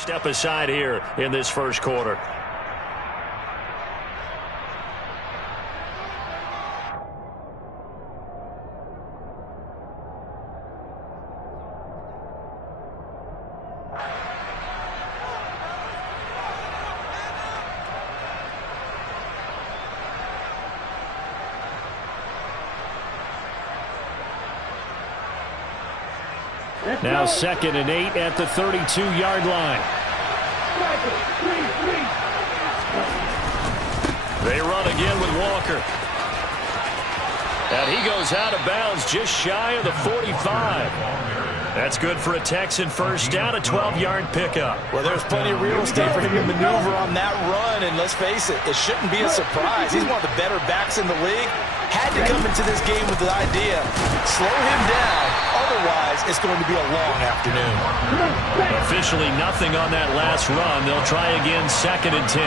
step aside here in this first quarter. Now 2nd and 8 at the 32-yard line. They run again with Walker. And he goes out of bounds just shy of the 45. That's good for a Texan first down, a 12-yard pickup. Well, there's plenty of real estate for him to maneuver on that run, and let's face it, it shouldn't be a surprise. He's one of the better backs in the league. Had to come into this game with the idea, slow him down, otherwise it's going to be a long afternoon. Officially nothing on that last run. They'll try again, 2nd and 10.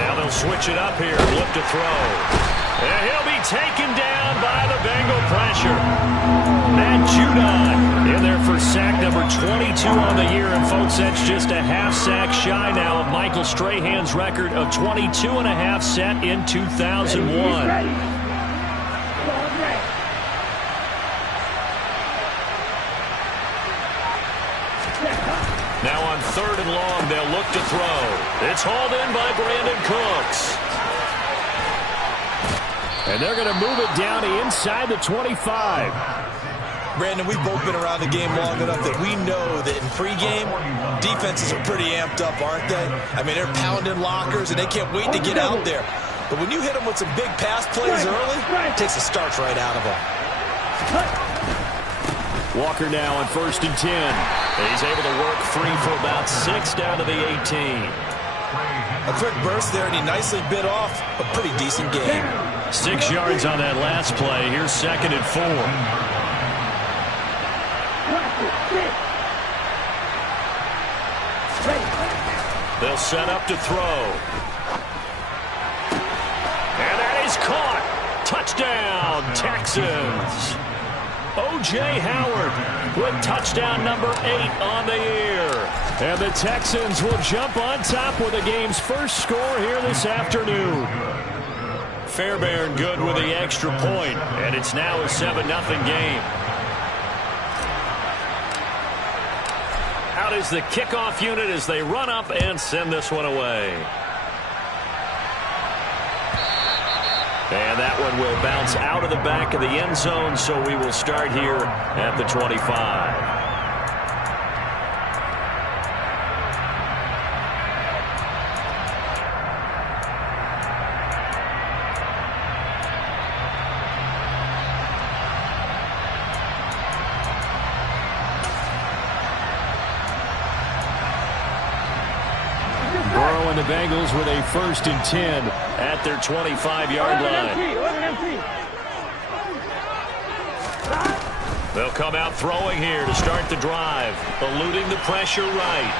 Now they'll switch it up here, look to throw. And he'll be taken down by the Bengal pressure. Matt Judon in there for sack number 22 on the year. And, folks, that's just a half sack shy now of Michael Strahan's record of 22.5 set in 2001. Now on 3rd and long, they'll look to throw. It's hauled in by Brandon Cooks. And they're going to move it down to inside the 25. Brandon, we've both been around the game long enough that we know that in pregame, defenses are pretty amped up, aren't they? I mean, they're pounding lockers, and they can't wait to get out there. But when you hit them with some big pass plays early, it takes the starch right out of them. Walker now on 1st and 10. He's able to work free for about 6 down to the 18. A quick burst there, and he nicely bit off a pretty decent game. 6 yards on that last play. Here's 2nd and 4. They'll set up to throw. And that is caught. Touchdown, Texans. O.J. Howard with touchdown number 8 on the year. And the Texans will jump on top with the game's first score here this afternoon. Fairbairn good with the extra point, and it's now a 7-0 game. Out is the kickoff unit as they run up and send this one away. And that one will bounce out of the back of the end zone, so we will start here at the 25. The Bengals with a 1st and 10 at their 25-yard line. They'll come out throwing here to start the drive, eluding the pressure right.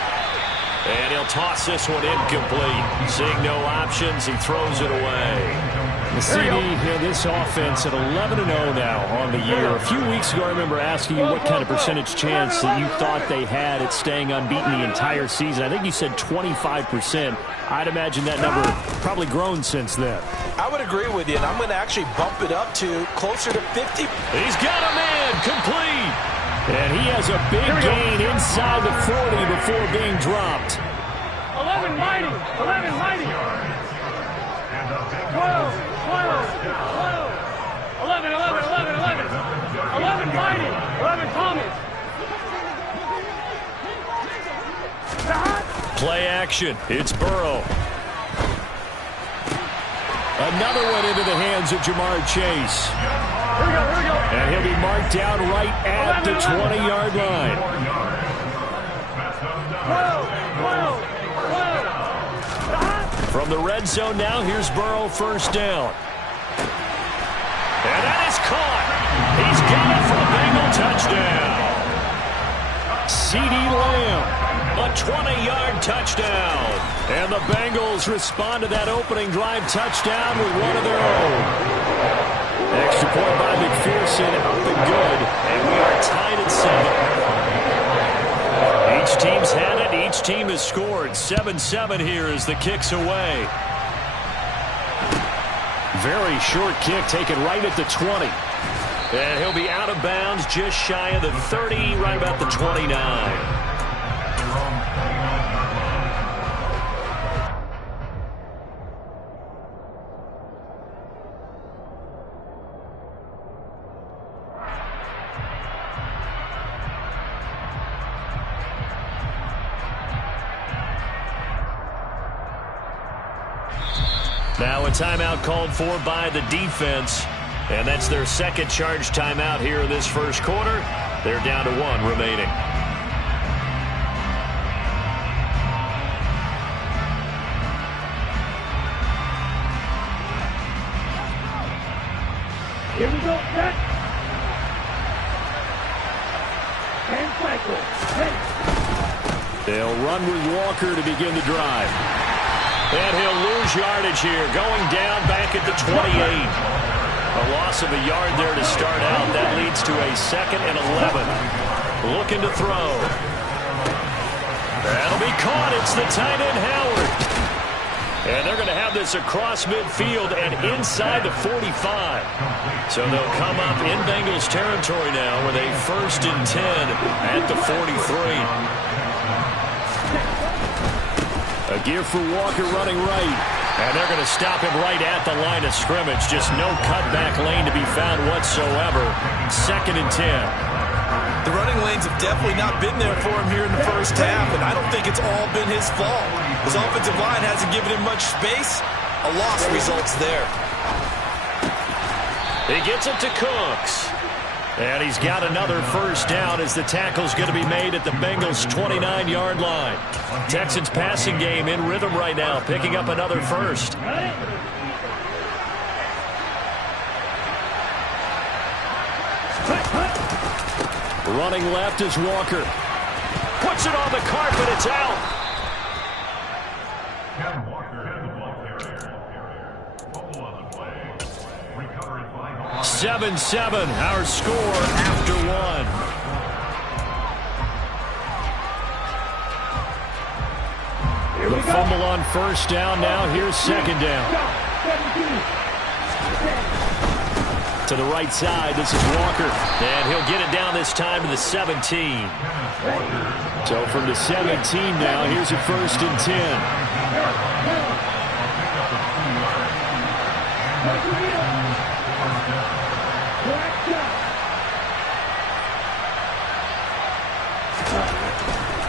And he'll toss this one incomplete. Seeing no options, he throws it away. The CD, this offense at 11-0 now on the year. A few weeks ago, I remember asking you what kind of percentage chance that you thought they had at staying unbeaten the entire season. I think you said 25%. I'd imagine that number probably grown since then. I would agree with you, and I'm going to actually bump it up to closer to 50. He's got a man, complete. And he has a big gain inside the 40 before being dropped. 11 mighty, 11 mighty. 12, 11, 11 mighty, 11 Thomas. Play action. It's Burrow. Another one into the hands of Jamar Chase. Here we go. And he'll be marked down right at the 20-yard line. 12. From the red zone now, here's Burrow, 1st down. And that is caught. He's got it for a Bengal touchdown. CeeDee Lamb, a 20-yard touchdown. And the Bengals respond to that opening drive touchdown with one of their own. Extra point by McPherson, up and good. And we are tied at 7. Each team's had it. Each team has scored. 7-7 here as the kick's away. Very short kick taken right at the 20. And he'll be out of bounds just shy of the 30, right about the 29. Now a timeout called for by the defense, and that's their second charge timeout here in this first quarter. They're down to 1 remaining. Here we go, set. And cycle. Ready. They'll run with Walker to begin the drive. And he'll lose yardage here, going down back at the 28. A loss of a yard there to start out. That leads to a 2nd and 11. Looking to throw. That'll be caught. It's the tight end, Howard. And they're going to have this across midfield and inside the 45. So they'll come up in Bengals territory now with a 1st and 10 at the 43. A gear for Walker running right. And they're going to stop him right at the line of scrimmage. Just no cutback lane to be found whatsoever. 2nd and 10. The running lanes have definitely not been there for him here in the first half, and I don't think it's all been his fault. His offensive line hasn't given him much space. A loss results there. He gets it to Cooks. And he's got another 1st down as the tackle's going to be made at the Bengals' 29-yard line. Texans passing game in rhythm right now, picking up another 1st. Running left is Walker. Puts it on the carpet. It's out. 7-7, our score after 1. The fumble on 1st down. Now here's 2nd down. To the right side, this is Walker. And he'll get it down this time to the 17. So from the 17 now, here's a 1st and 10.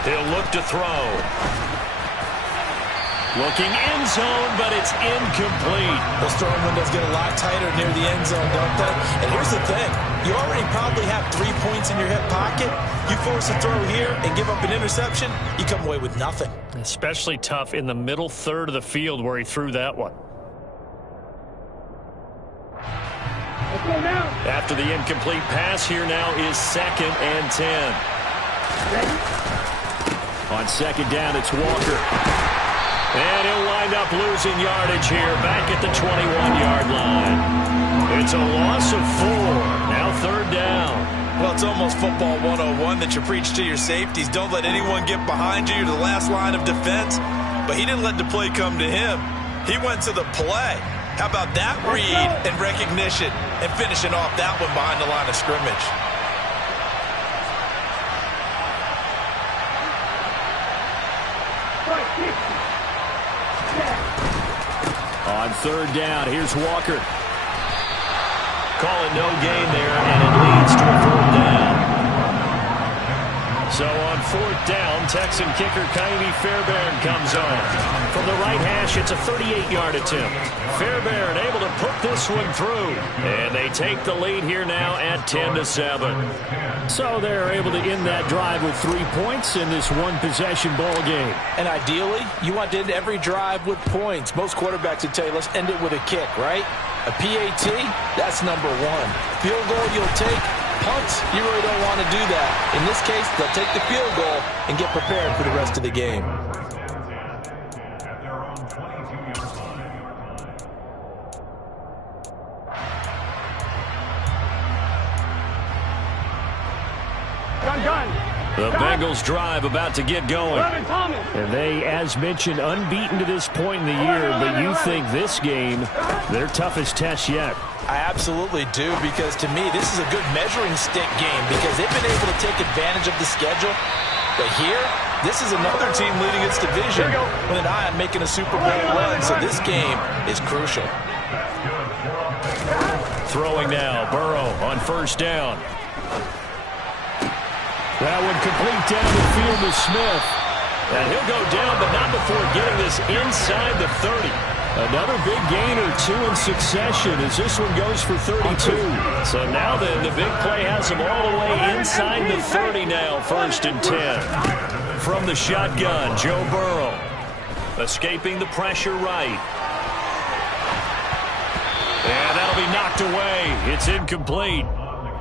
He'll look to throw. Looking end zone, but it's incomplete. Those throwing windows get a lot tighter near the end zone, don't they? And here's the thing. You already probably have 3 points in your hip pocket. You force a throw here and give up an interception, you come away with nothing. Especially tough in the middle third of the field where he threw that one. After the incomplete pass, here now is 2nd and 10. On 2nd down, it's Walker. And he'll wind up losing yardage here back at the 21-yard line. It's a loss of 4. Now 3rd down. Well, it's almost football 101 that you preach to your safeties. Don't let anyone get behind you. You're the last line of defense. But he didn't let the play come to him. He went to the play. How about that read and recognition and finishing off that one behind the line of scrimmage? On 3rd down, here's Walker. Call it no gain there, and it leads to a 4th down. So on 4th down, Texan kicker Kaimi Fairbairn comes on. From the right hash, it's a 38-yard attempt. Fairbairn able to put this one through. And they take the lead here now at 10-7. So they're able to end that drive with 3 points in this one-possession ball game. And ideally, you want to end every drive with points. Most quarterbacks would tell you, let's end it with a kick, right? A PAT, that's number 1. Field goal you'll take. Punts, you really don't want to do that. In this case, they'll take the field goal and get prepared for the rest of the game. The Bengals drive about to get going. And they, as mentioned, unbeaten to this point in the year, but you think this game, their toughest test yet. I absolutely do, because to me, this is a good measuring stick game because they've been able to take advantage of the schedule. But here, this is another team leading its division with an eye on making a Super Bowl run, so this game is crucial. Throwing now, Burrow on first down. That one complete down the field to Smith. And he'll go down, but not before getting this inside the 30. Another big gain or two in succession as this one goes for 32. So now then, the big play has him all the way inside the 30 now, 1st and 10. From the shotgun, Joe Burrow. Escaping the pressure right. And that'll be knocked away. It's incomplete.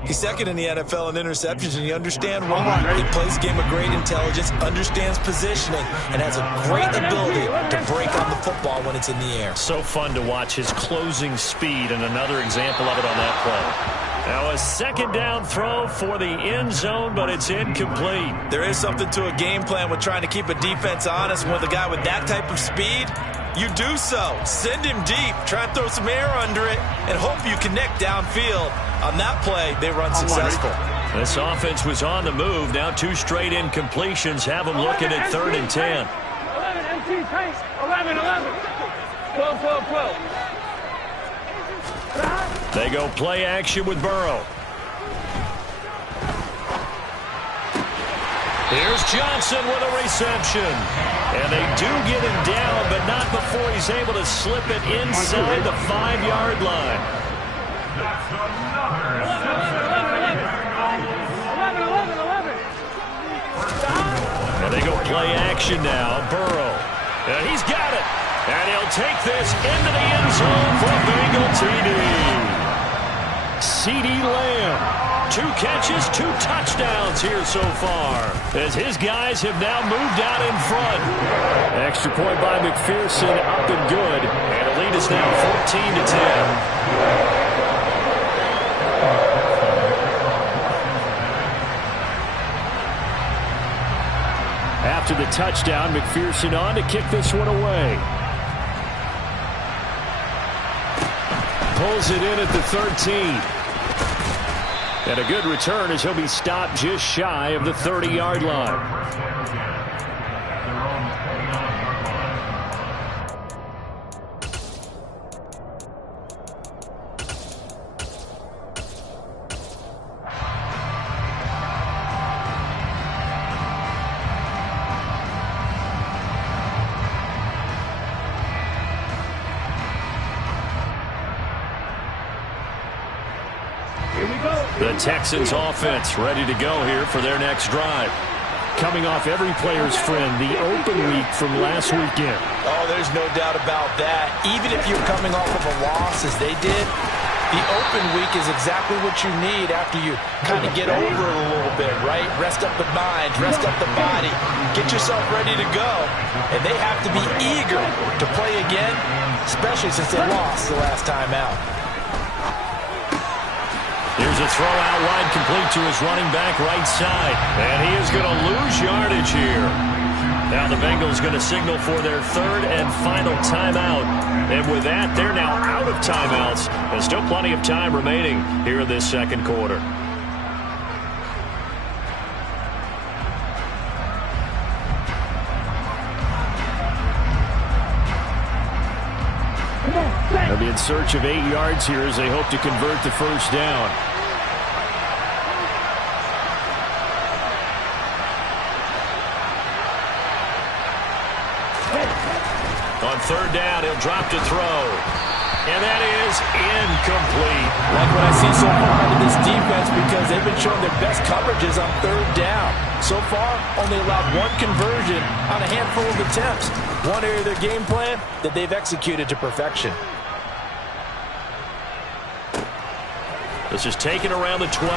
He's second in the NFL in interceptions, and you understand why. He plays a game of great intelligence, understands positioning, and has a great ability to break on the football when it's in the air. So fun to watch his closing speed, and another example of it on that play. Now a 2nd down throw for the end zone, but it's incomplete. There is something to a game plan with trying to keep a defense honest. With a guy with that type of speed, you do so. Send him deep, try and throw some air under it, and hope you connect downfield. On that play, they run successful. This offense was on the move. Now 2 straight incompletions have them looking at 3rd and 10. 11, empty pace. 11, 12, 12. They go play action with Burrow. Here's Johnson with a reception. And they do get him down, but not before he's able to slip it inside the 5-yard line. And they go play action now. Burrow. And he's got it. And he'll take this into the end zone for a Bengal TD. CeeDee Lamb. 2 catches, 2 touchdowns here so far, as his guys have now moved out in front. Extra point by McPherson, up and good. And the lead is now 14-10. After the touchdown, McPherson on to kick this one away. Pulls it in at the 13. And a good return as he'll be stopped just shy of the 30-yard line. The Texans offense ready to go here for their next drive. Coming off every player's friend, the open week from last weekend. Oh, there's no doubt about that. Even if you're coming off of a loss as they did, the open week is exactly what you need after you kind of get over it a little bit, right? Rest up the mind, rest up the body, get yourself ready to go. And they have to be eager to play again, especially since they lost the last time out. Here's a throw out wide, complete to his running back right side. And he is going to lose yardage here. Now the Bengals going to signal for their 3rd and final timeout. And with that, they're now out of timeouts. There's still plenty of time remaining here in this 2nd quarter. They'll be in search of 8 yards here as they hope to convert the 1st down. On 3rd down, he'll drop to throw. And that is incomplete. Like what I see so far out of this defense, because they've been showing their best coverages on 3rd down. So far, only allowed 1 conversion on a handful of attempts. One area of their game plan that they've executed to perfection. This is taken around the 12.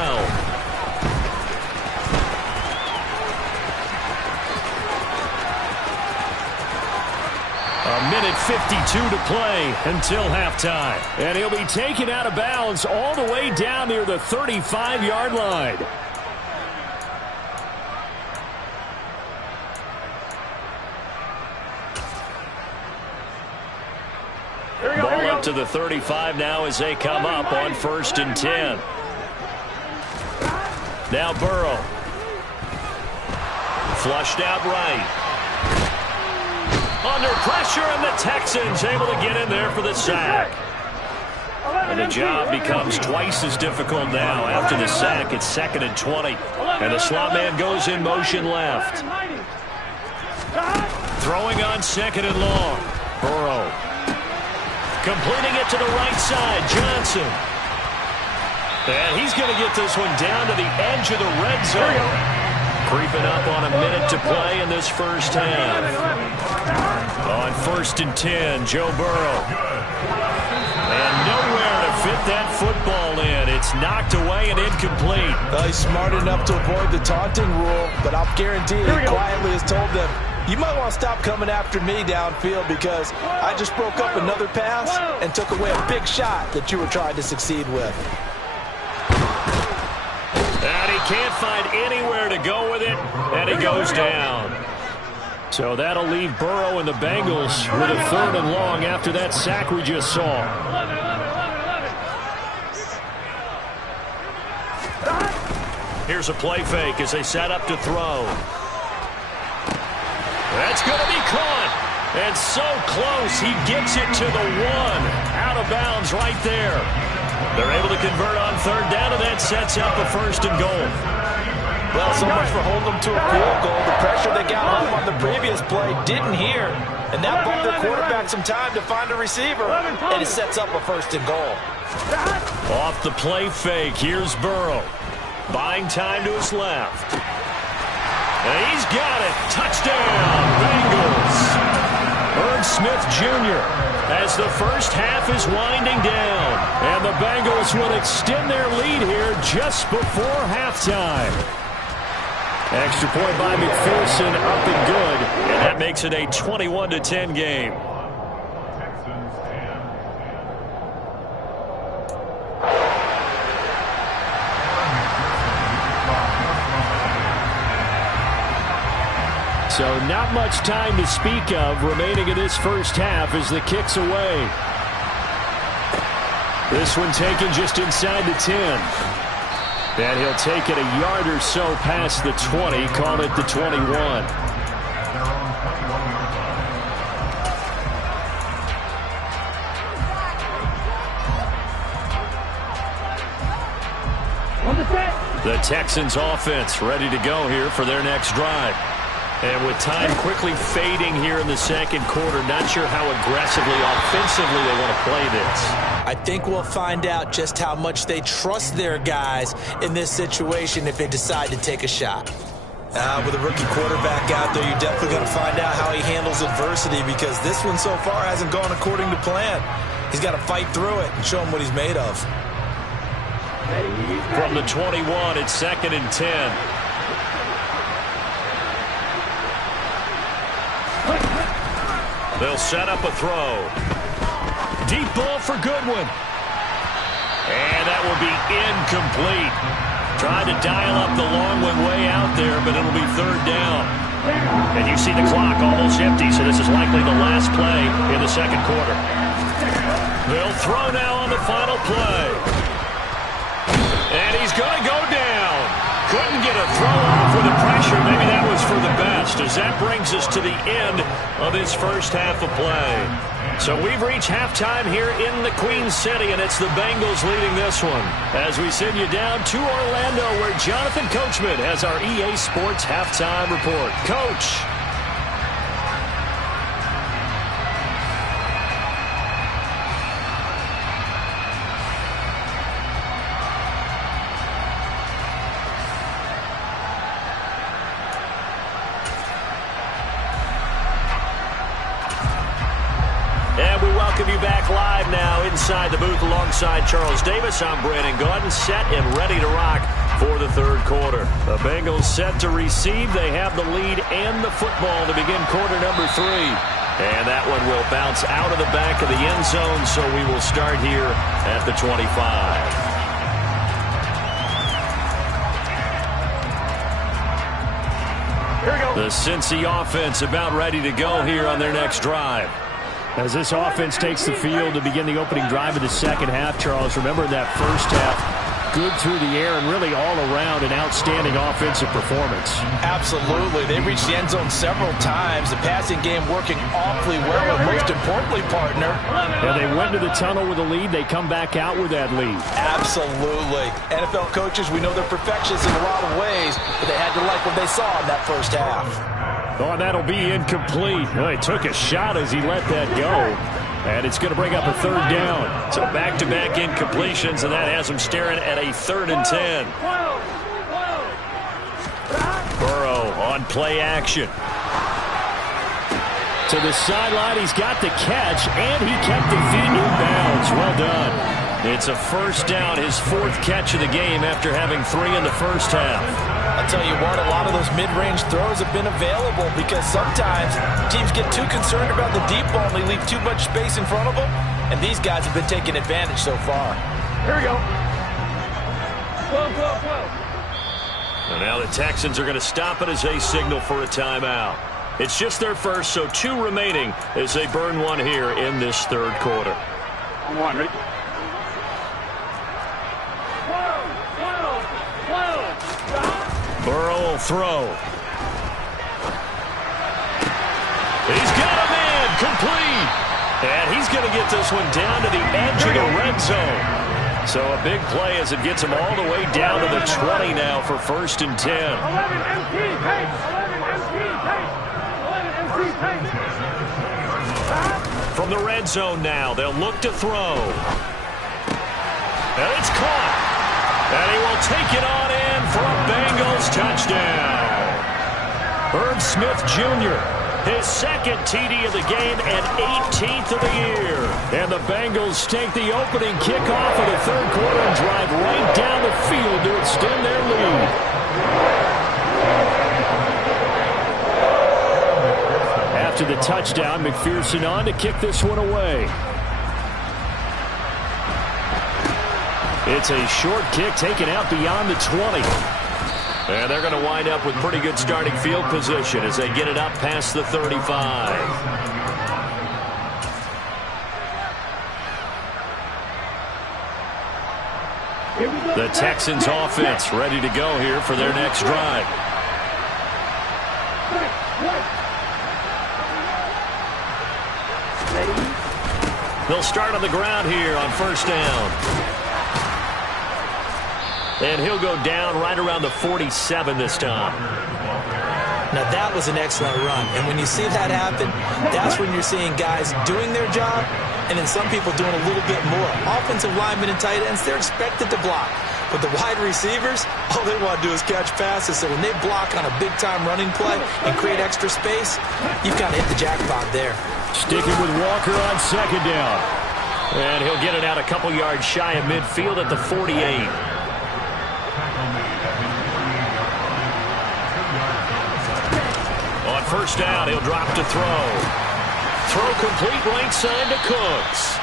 A minute 52 to play until halftime. And he'll be taken out of bounds all the way down near the 35-yard line. to the 35 now as they come up on 1st and 10. Now Burrow. Flushed out right. Under pressure, and the Texans able to get in there for the sack. And the job becomes twice as difficult now. After the sack, it's 2nd and 20. And the slot man goes in motion left. Throwing on 2nd and long. Burrow. Completing it to the right side. Johnson. And he's going to get this one down to the edge of the red zone. Creeping up on a minute to play in this first half. On 1st and 10, Joe Burrow. And nowhere to fit that football in. It's knocked away and incomplete. Well, he's smart enough to avoid the taunting rule, but I'll guarantee he quietly has told them, you might want to stop coming after me downfield because I just broke up another pass and took away a big shot that you were trying to succeed with. And he can't find anywhere to go with it, and he goes down. So that'll leave Burrow and the Bengals with a 3rd and long after that sack we just saw. Here's a play fake as they set up to throw. That's going to be caught. And so close, he gets it to the 1. Out of bounds right there. They're able to convert on 3rd down, and that sets up a 1st and goal. Well, so much for holding them to a field goal. The pressure they got home on the previous play didn't hear. And that bought their quarterback some time to find a receiver. And it sets up a 1st and goal. Off the play fake, here's Burrow. Buying time to his left. And he's got it. Touchdown, Bengals. Irv Smith Jr. as the first half is winding down. And the Bengals will extend their lead here just before halftime. Extra point by McPherson, up and good. And that makes it a 21-10 game. So not much time to speak of remaining in this first half as the kick's away. This one taken just inside the 10. And he'll take it a yard or so past the 20, call it the 21. The Texans offense ready to go here for their next drive. And with time quickly fading here in the 2nd quarter, not sure how aggressively, offensively they want to play this. I think we'll find out just how much they trust their guys in this situation if they decide to take a shot. With a rookie quarterback out there, you're definitely going to find out how he handles adversity because this one so far hasn't gone according to plan. He's got to fight through it and show him what he's made of. From the 21, it's 2nd and 10. They'll set up a throw. Deep ball for Goodwin. And that will be incomplete. Tried to dial up the long one way out there, but it'll be 3rd down. And you see the clock almost empty, so this is likely the last play in the 2nd quarter. They'll throw now on the final play. And he's going to go down. Couldn't get a throw off with the pressure. Maybe that was for the best, as that brings us to the end of this first half of play. So we've reached halftime here in the Queen City, and it's the Bengals leading this one. As we send you down to Orlando, where Jonathan Coachman has our EA Sports halftime report. Coach. Inside the booth alongside Charles Davis, I'm Brandon Gaudin, set and ready to rock for the 3rd quarter. The Bengals set to receive. They have the lead and the football to begin quarter number 3. And that one will bounce out of the back of the end zone, so we will start here at the 25. Here we go. The Cincy offense about ready to go here on their next drive. As this offense takes the field to begin the opening drive of the second half, Charles, remember in that first half, good through the air and really all around an outstanding offensive performance. Absolutely. They reached the end zone several times. The passing game working awfully well, and most importantly, partner. Yeah, they went to the tunnel with a lead. They come back out with that lead. Absolutely. NFL coaches, we know they're perfectionists in a lot of ways, but they had to like what they saw in that first half. Oh, and that'll be incomplete. Well, he took a shot as he let that go. And it's going to bring up a third down. So back-to-back incompletions, and that has him staring at a 3rd and 10. Burrow on play action. To the sideline, he's got the catch, and he kept the feet in bounds. Well done. It's a first down, his 4th catch of the game after having 3 in the first half. I'll tell you what, a lot of those mid-range throws have been available because sometimes teams get too concerned about the deep ball and they leave too much space in front of them, and these guys have been taking advantage so far. Here we go. 12. And now the Texans are going to stop it as they signal for a timeout. It's just their first, so 2 remaining as they burn one here in this 3rd quarter. Come on, Rick. 12. Burrow will throw. He's got a man, complete. And he's going to get this one down to the edge of the red zone. So a big play as it gets him all the way down to the 20 now for 1st and 10. 11 empty tanks. 11 empty tanks. From the red zone now, they'll look to throw. And it's caught. And he will take it on in for a Bengals touchdown. Herb Smith Jr., his 2nd TD of the game and 18th of the year. And the Bengals take the opening kickoff of the 3rd quarter and drive right down the field to extend their lead. After the touchdown, McPherson on to kick this one away. It's a short kick taken out beyond the 20. And they're going to wind up with pretty good starting field position as they get it up past the 35. The Texans offense ready to go here for their next drive. They'll start on the ground here on 1st down. And he'll go down right around the 47 this time. Now, that was an excellent run. And when you see that happen, that's when you're seeing guys doing their job and then some people doing a little bit more. Offensive linemen and tight ends, they're expected to block. But the wide receivers, all they want to do is catch passes. So when they block on a big-time running play and create extra space, you've kind of hit the jackpot there. Sticking with Walker on 2nd down. And he'll get it out a couple yards shy of midfield at the 48. On 1st down, he'll drop to throw. Throw complete right side to Cooks.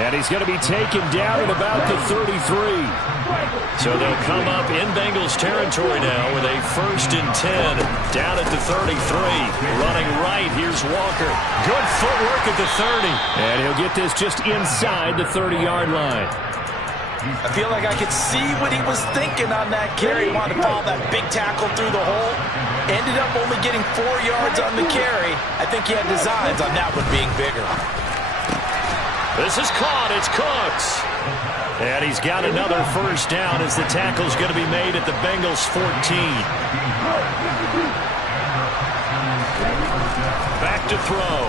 And he's going to be taken down at about the 33. So they'll come up in Bengals territory now with a 1st and 10 down at the 33. Running right, here's Walker. Good footwork at the 30. And he'll get this just inside the 30-yard line. I feel like I could see what he was thinking on that carry. He wanted to follow that big tackle through the hole. Ended up only getting 4 yards on the carry. I think he had designs on that one being bigger. This is caught. It's Cooks. And he's got another 1st down as the tackle's going to be made at the Bengals 14. Back to throw.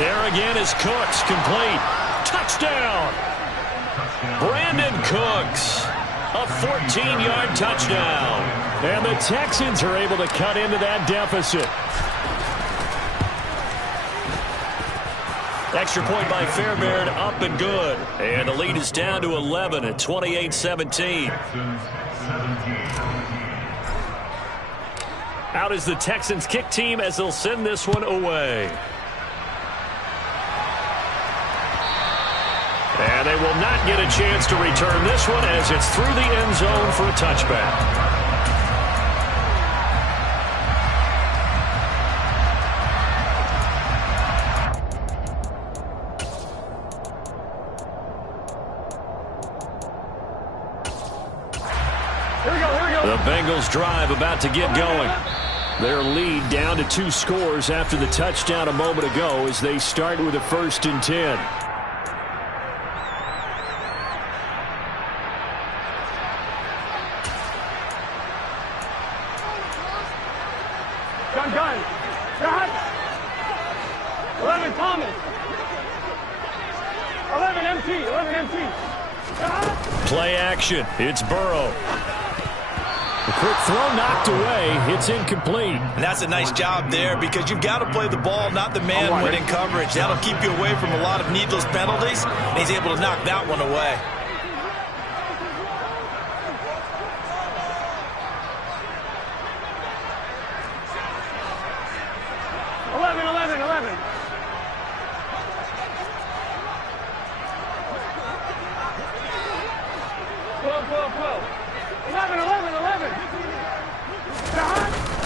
There again is Cooks, complete. Touchdown. Brandon Cooks. A 14-yard touchdown. And the Texans are able to cut into that deficit. Extra point by Fairbairn, up and good. And the lead is down to 11 at 28-17. Out is the Texans kick team as they'll send this one away. And they will not get a chance to return this one as it's through the end zone for a touchback. Bengals drive about to get going. Their lead down to 2 scores after the touchdown a moment ago as they start with a 1st and 10. Gun. 11 Thomas. 11 MT. Play action. It's Burrow. The quick throw knocked away. It's incomplete. And that's a nice job there because you've got to play the ball, not the man winning coverage. That'll keep you away from a lot of needless penalties. And he's able to knock that one away.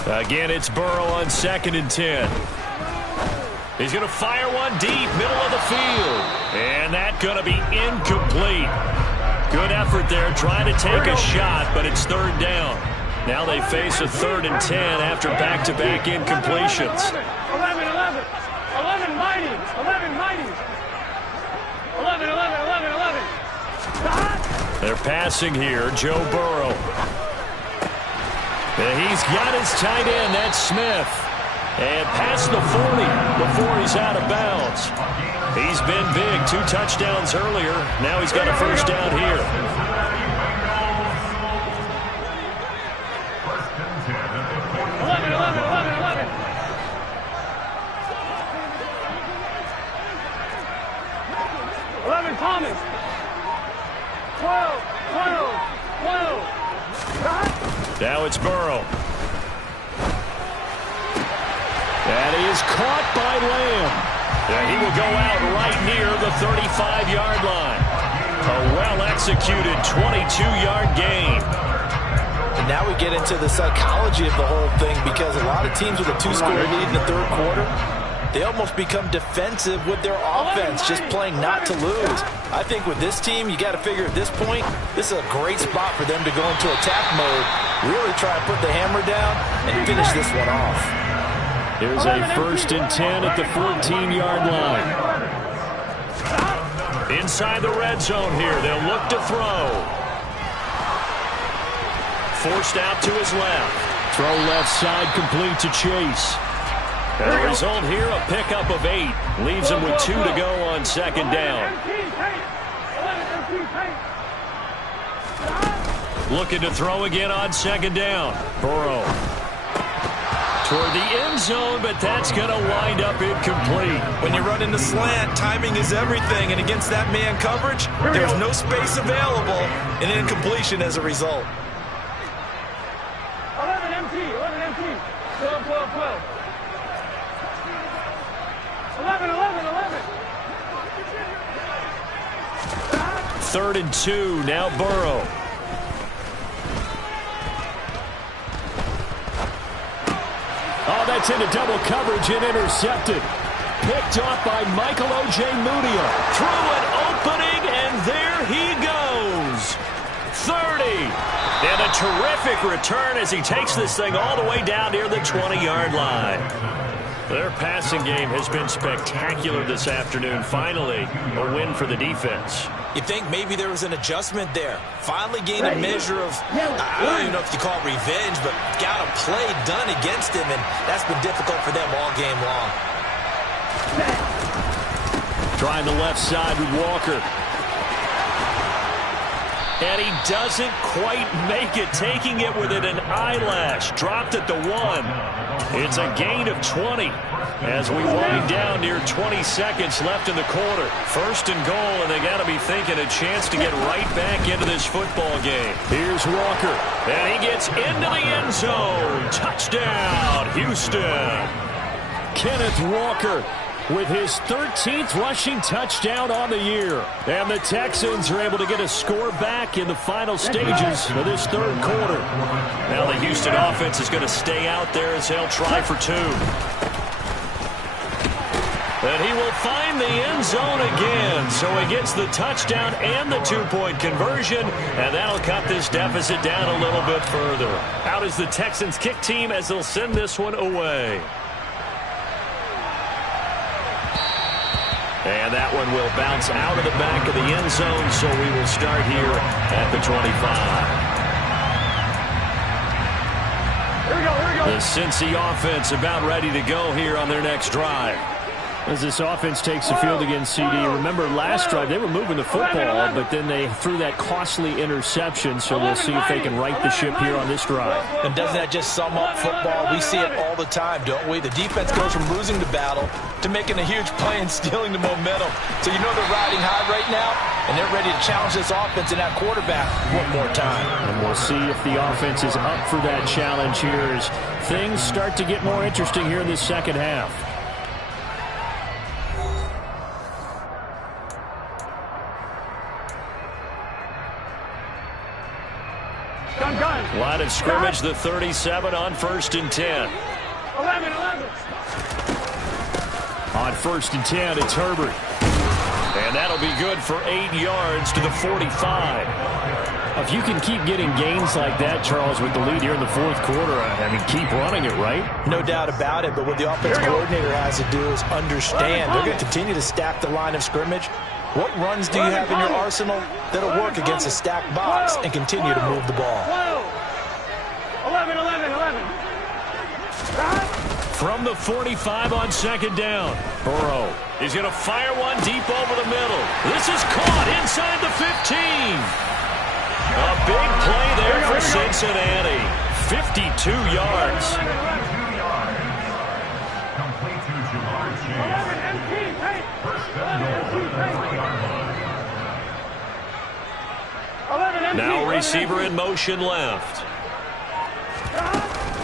Again, it's Burrow on 2nd and 10. He's going to fire one deep, middle of the field. And that's going to be incomplete. Good effort there, trying to take a shot, but it's 3rd down. Now they face a 3rd and 10 after back-to-back incompletions. 11 mighty. 11. They're passing here, Joe Burrow. And he's got his tight end, that's Smith. And past the 40 before he's out of bounds. He's been big, 2 touchdowns earlier. Now he's got a 1st down here. Thomas. 12. Now it's Burrow. And he is caught by Lamb. And he will go out right near the 35-yard line. A well-executed 22-yard gain. And now we get into the psychology of the whole thing because a lot of teams with a 2-score lead in the 3rd quarter, they almost become defensive with their offense, just playing not to lose. I think with this team, you got to figure at this point, this is a great spot for them to go into attack mode, really try to put the hammer down and finish this one off. Here's a 1st and 10 at the 14-yard line. Inside the red zone here, they'll look to throw. Forced out to his left. Throw left side complete to Chase. And the result here, a pickup of 8. Leaves him with 2 to go on 2nd down. Looking to throw again on 2nd down. Burrow. Toward the end zone, but that's going to wind up incomplete. When you run into slant, timing is everything. And against that man coverage, there's no space available. And incompletion as a result. 11 MT. 12. 11. 3rd and 2, now Burrow. Oh, that's into double coverage and intercepted. Picked off by Michael O.J. Mudia. Through an opening, and there he goes. 30. And a terrific return as he takes this thing all the way down near the 20-yard line. Their passing game has been spectacular this afternoon. Finally, a win for the defense. You think maybe there was an adjustment there. Finally gained a measure of, I don't even know if you call it revenge, but got a play done against him, and that's been difficult for them all game long. Trying the left side with Walker. And he doesn't quite make it, taking it with an eyelash. Dropped at the 1. It's a gain of 20 as we wind down near 20 seconds left in the quarter. 1st and goal, and they got to be thinking a chance to get right back into this football game. Here's Walker. And he gets into the end zone. Touchdown, Houston. Kenneth Walker with his 13th rushing touchdown on the year. And the Texans are able to get a score back in the final stages of this 3rd quarter. Now the Houston offense is going to stay out there as they'll try for 2. And he will find the end zone again. So he gets the touchdown and the two-point conversion, and that'll cut this deficit down a little bit further. Out is the Texans kick team as they'll send this one away. And that one will bounce out of the back of the end zone, so we will start here at the 25. The Cincy offense about ready to go here on their next drive. As this offense takes the field against CD, remember last drive they were moving the football, but then they threw that costly interception, so we'll see if they can right the ship here on this drive. And doesn't that just sum up football? We see it all the time, don't we? The defense goes from losing the battle to making a huge play and stealing the momentum. So you know they're riding high right now, and they're ready to challenge this offense and that quarterback one more time. And we'll see if the offense is up for that challenge here as things start to get more interesting here in this second half. Line of scrimmage, the 37 on 1st and 10. 11. On 1st and 10, it's Herbert. And that'll be good for 8 yards to the 45. If you can keep getting gains like that, Charles, with the lead here in the fourth quarter, I mean, keep running it, right? No doubt about it, but what the offense coordinator has to do is understand they're going to continue to stack the line of scrimmage. What runs do you have in your arsenal that'll work against a stacked box and continue to move the ball? 11. From the 45 on 2nd down, Burrow. He's going to fire one deep over the middle. This is caught inside the 15. A big play there for Cincinnati. 52 yards. Now receiver in motion left.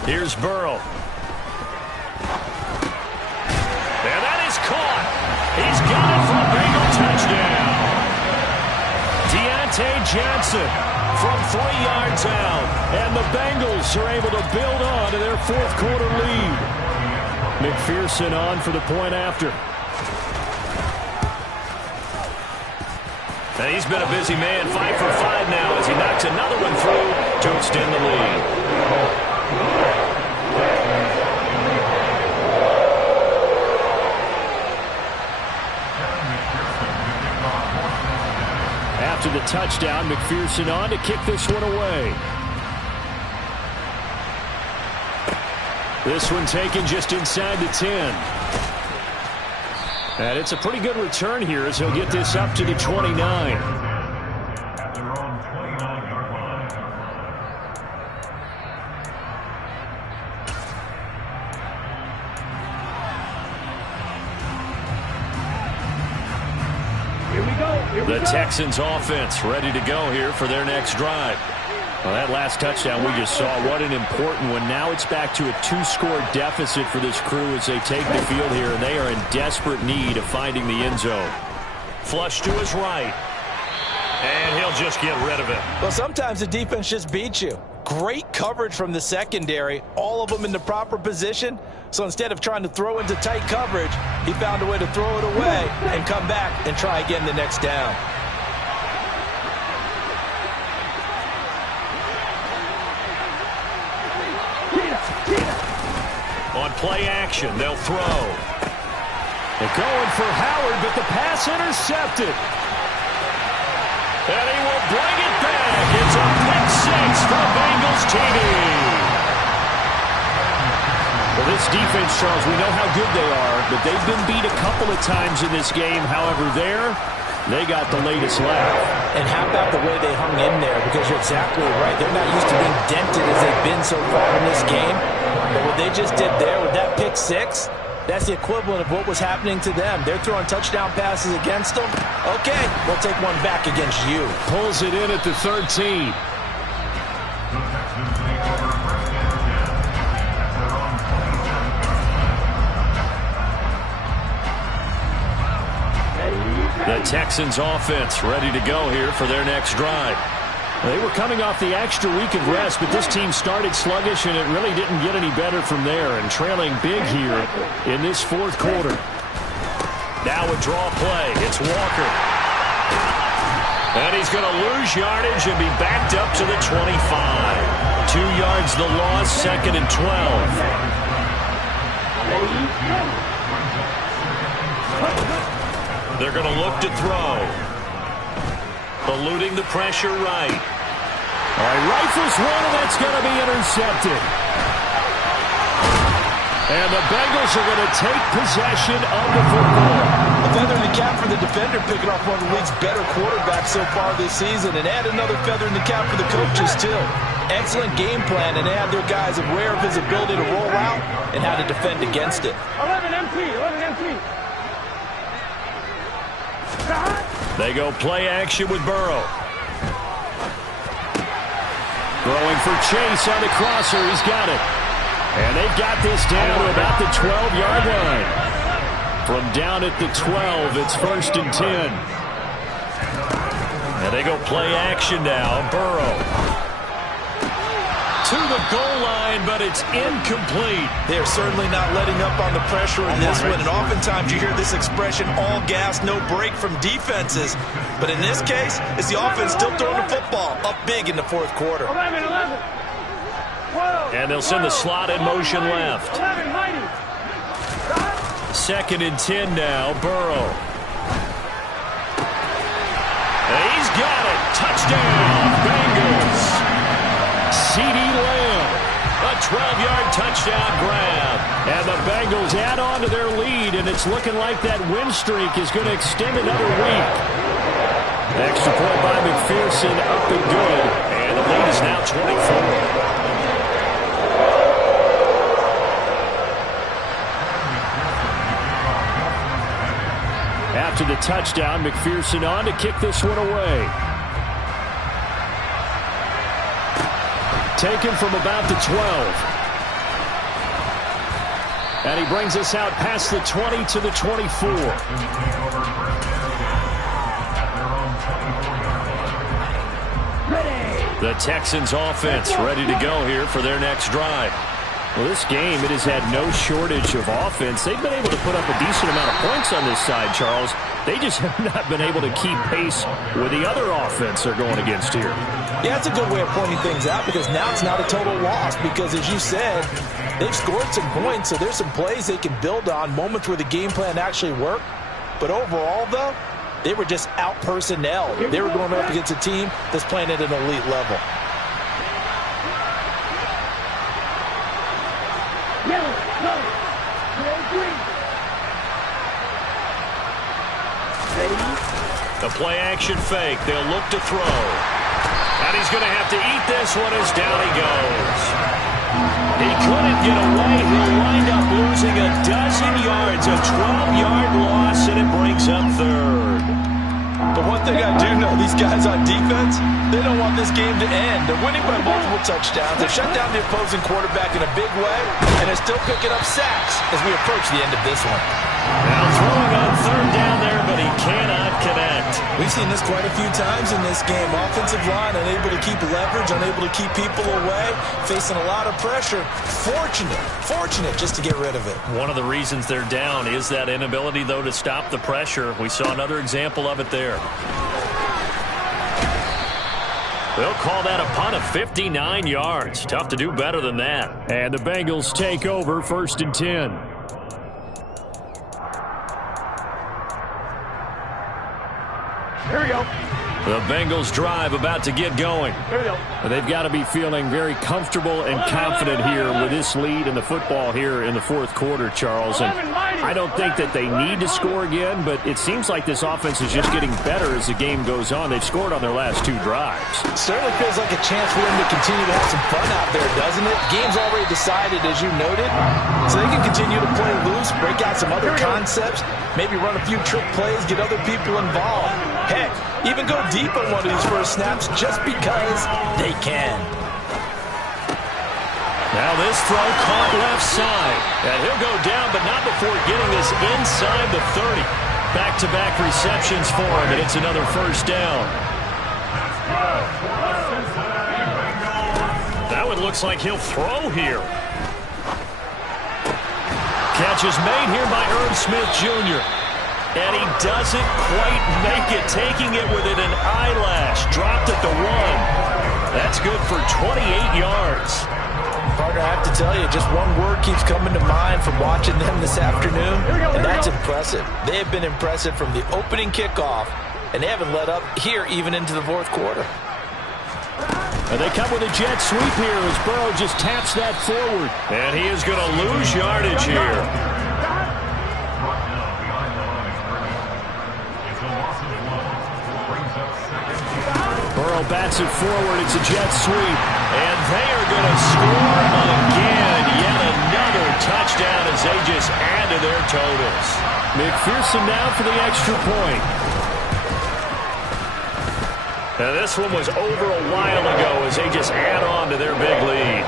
Here's Burrow. And that is caught. He's got it for a Bengal touchdown. Deontay Johnson from 3 yards out. And the Bengals are able to build on to their fourth quarter lead. McPherson on for the point after. And he's been a busy man, 5 for 5 now as he knocks another one through to extend the lead. After the touchdown, McPherson on to kick this one away. This one taken just inside the 10. And it's a pretty good return here as he'll get this up to the 29. At their own 29-yard line. The Texans offense ready to go here for their next drive. Well, that last touchdown we just saw, what an important one. Now it's back to a 2-score deficit for this crew as they take the field here, and they are in desperate need of finding the end zone. Flush to his right. And he'll just get rid of it. Well, sometimes the defense just beats you. Great coverage from the secondary, all of them in the proper position. So instead of trying to throw into tight coverage, he found a way to throw it away and come back and try again the next down. On play action, they'll throw. They're going for Howard, but the pass intercepted. And he will bring it back. It's a pick 6 for the Bengals TD. Well, this defense, Charles, we know how good they are, but they've been beat a couple of times in this game. However, they got the latest laugh. And how about the way they hung in there? Because you're exactly right. They're not used to being dented as they've been so far in this game. But what they just did there with that pick 6, that's the equivalent of what was happening to them. They're throwing touchdown passes against them. Okay, we'll take one back against you. Pulls it in at the 13. The Texans offense ready to go here for their next drive. They were coming off the extra week of rest, but this team started sluggish, and it really didn't get any better from there, and trailing big here in this fourth quarter. Now a draw play. It's Walker. And he's going to lose yardage and be backed up to the 25. 2 yards the loss, 2nd and 12. They're going to look to throw. Eluding the pressure right. All right, rifles one, and that's going to be intercepted. And the Bengals are going to take possession of the football. A feather in the cap for the defender, picking off one of the league's better quarterbacks so far this season, and add another feather in the cap for the coaches, too. Excellent game plan, and they have their guys aware of his ability to roll out and how to defend against it. 11 MP, 11 MP. They go play action with Burrow. Throwing for Chase on the crosser. He's got it. And they've got this down to about the 12-yard line. From down at the 12, it's 1st and 10. And they go play action now. Burrow. To the goal line, but it's incomplete. They're certainly not letting up on the pressure in this one. And oftentimes you hear this expression, all gas, no break from defenses. But in this case, it's the offense still throwing the football up big in the 4th quarter. 11, 11. 12, And they'll send the slot in motion left. 11, mighty. 2nd and 10 now. Burrow. And he's got it. Touchdown, Bengals. CeeDee Lamb, a 12-yard touchdown grab. And the Bengals add on to their lead, and it's looking like that win streak is going to extend another week. Extra point by McPherson, up and good, and the lead is now 24. After the touchdown, McPherson on to kick this one away. Taken from about the 12. And he brings us out past the 20 to the 24. The Texans offense ready to go here for their next drive. Well, this game, it has had no shortage of offense. They've been able to put up a decent amount of points on this side, Charles. They just have not been able to keep pace with the other offense they're going against here. Yeah, it's a good way of pointing things out because now it's not a total loss because, as you said, they've scored some points, so there's some plays they can build on, moments where the game plan actually worked. But overall, though, they were just out-personnel. They were going up against a team that's playing at an elite level. The play-action fake. They'll look to throw. And he's going to have to eat this one as down he goes. He couldn't get away. He'll wind up losing a dozen yards. A 12-yard loss, and it brings up 3rd. But one thing I do know, these guys on defense, they don't want this game to end. They're winning by multiple touchdowns. They've shut down the opposing quarterback in a big way, and they're still picking up sacks as we approach the end of this one. Now throwing on 3rd down there, but he cannot connect. We've seen this quite a few times in this game. Offensive line unable to keep leverage, unable to keep people away, facing a lot of pressure. Fortunate just to get rid of it. One of the reasons they're down is that inability, though, to stop the pressure. We saw another example of it there. They'll call that a punt of 59 yards. Tough to do better than that. And the Bengals take over 1st and 10. Here we go. The Bengals drive about to get going. Here we go. They've got to be feeling very comfortable and confident here with this lead in the football here in the 4th quarter, Charles. And I don't think that they need to score again, but it seems like this offense is just getting better as the game goes on. They've scored on their last 2 drives. It certainly feels like a chance for them to continue to have some fun out there, doesn't it? Game's already decided, as you noted, so they can continue to play loose, break out some other concepts, maybe run a few trick plays, get other people involved. Heck, even go deep on one of these first snaps just because they can. Now this throw caught left side. And he'll go down, but not before getting this inside the 30. Back-to-back receptions for him, and it's another 1st down. Now it looks like he'll throw here. Catch is made here by Irv Smith Jr. And he doesn't quite make it, taking it within an eyelash. Dropped at the 1. That's good for 28 yards. Partner, I have to tell you, just one word keeps coming to mind from watching them this afternoon, and that's impressive. They have been impressive from the opening kickoff, and they haven't let up here even into the fourth quarter. And they come with a jet sweep here as Burrow just taps that forward. And he is going to lose yardage here. Burrow bats it forward. It's a jet sweep. And they are going to score again. Yet another touchdown as they just add to their totals. McPherson now for the extra point. Now this one was over a while ago as they just add on to their big lead.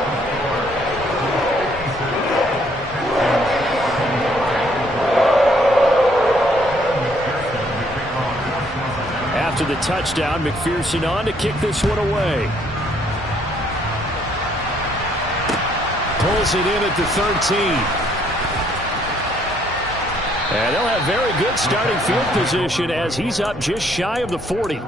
After the touchdown, McPherson on to kick this one away. Pulls it in at the 13. And they'll have very good starting field position as he's up just shy of the 40.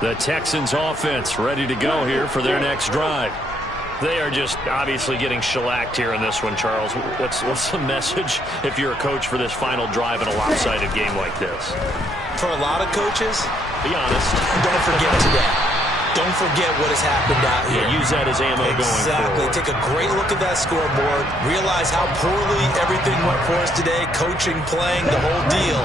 The Texans offense ready to go here for their next drive. They are just obviously getting shellacked here in this one, Charles. What's the message if you're a coach for this final drive in a lopsided game like this? For a lot of coaches, be honest. Don't forget today. Don't forget what has happened out here. Yeah, use that as ammo going forward. Take a great look at that scoreboard. Realize how poorly everything went for us today. Coaching, playing, the whole deal.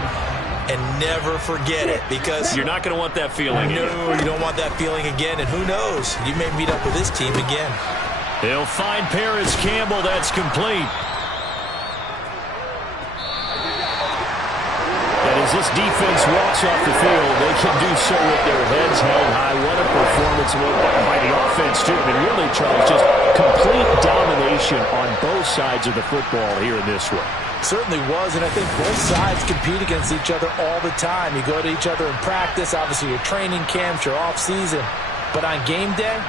And never forget it, because you're not going to want that feeling again. No, you don't want that feeling again. And who knows? You may meet up with this team again. He'll find Paris Campbell. That's complete. And as this defense walks off the field, they can do so with their heads held high. What a performance by the offense, too. I mean, really, Charles, just complete domination on both sides of the football here in this one. Certainly was, and I think both sides compete against each other all the time. You go to each other in practice, obviously your training camps, your off-season. But on game day,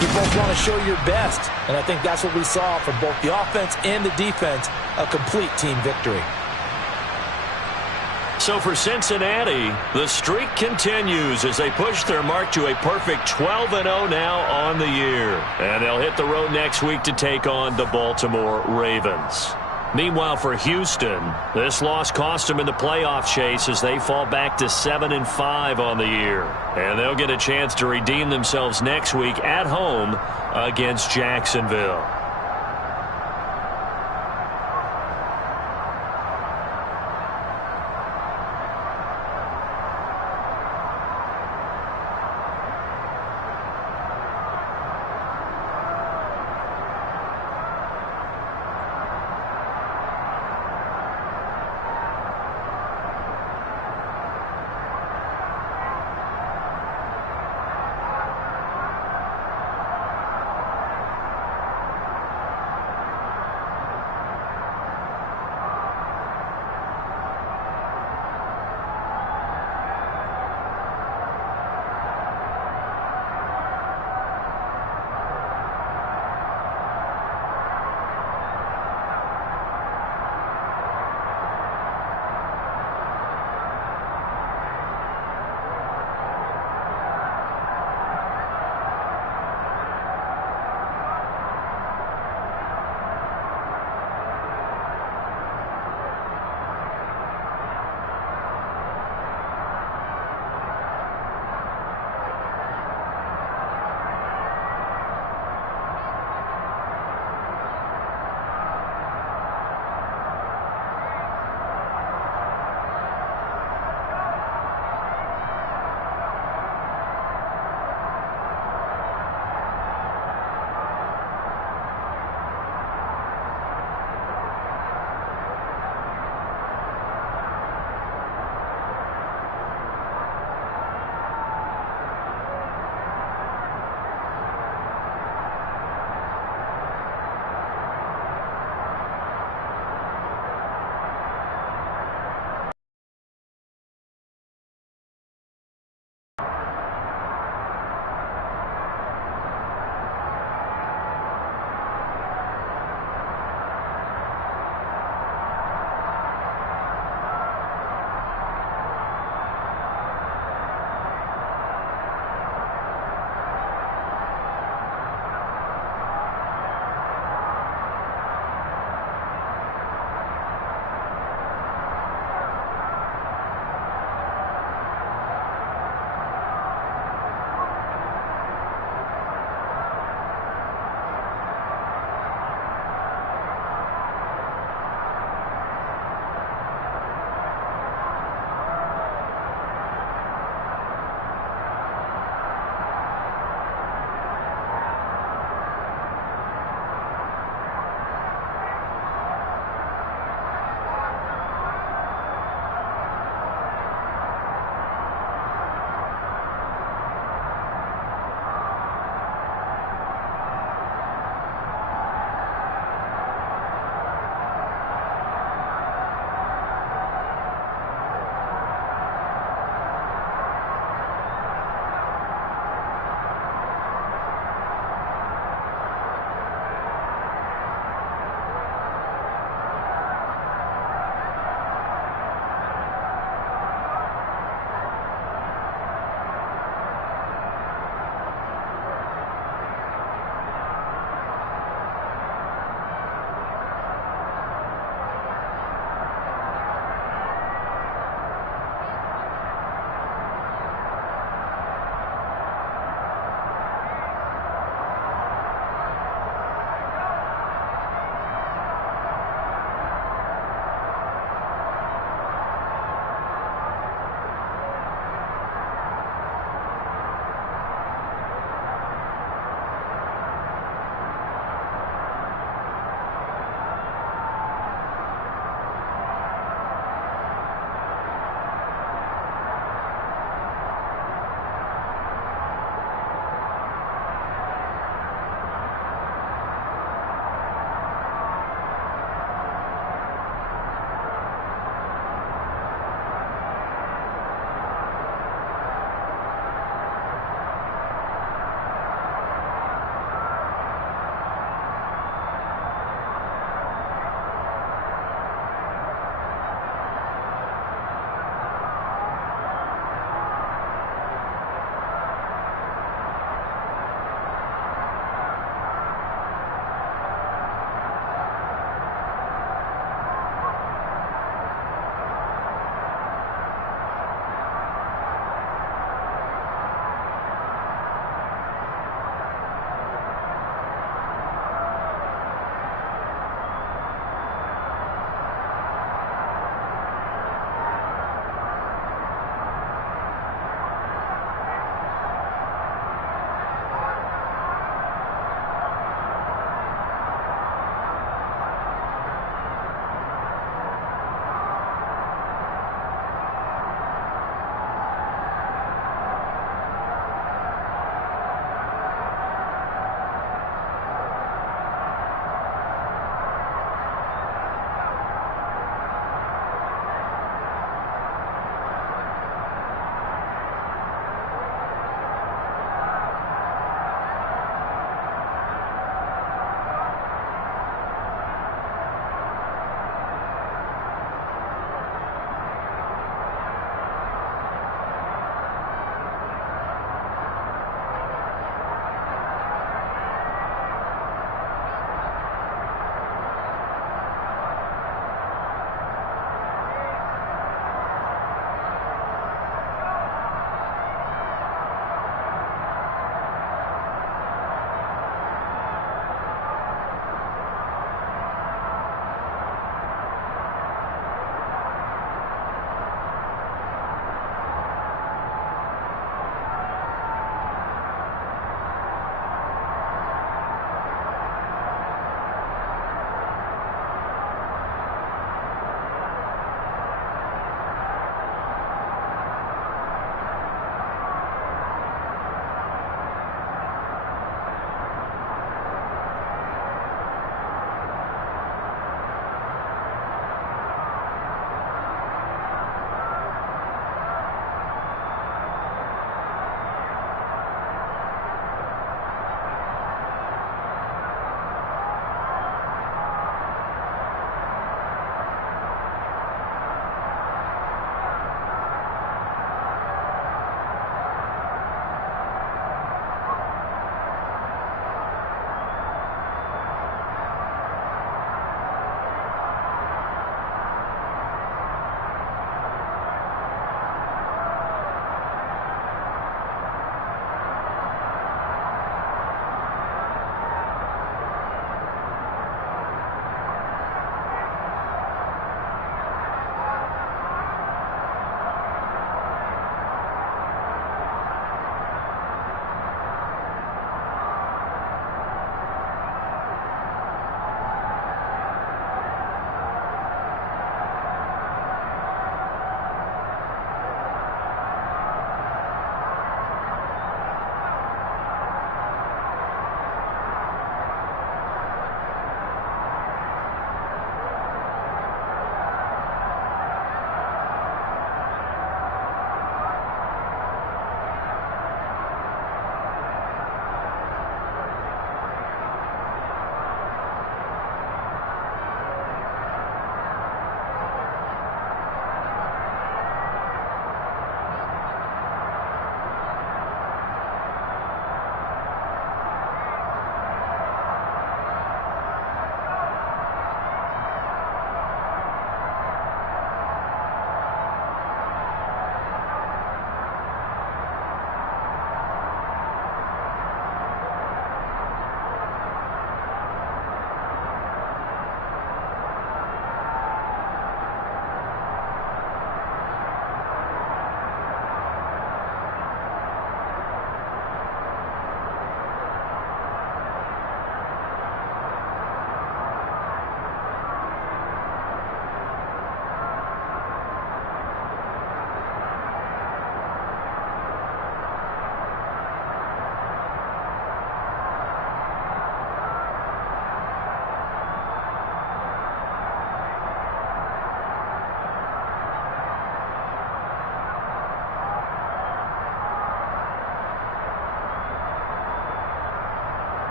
you both want to show your best. And I think that's what we saw from both the offense and the defense, a complete team victory. So for Cincinnati, the streak continues as they push their mark to a perfect 12-0 now on the year. And they'll hit the road next week to take on the Baltimore Ravens. Meanwhile, for Houston, this loss cost them in the playoff chase as they fall back to 7-5 on the year. And they'll get a chance to redeem themselves next week at home against Jacksonville.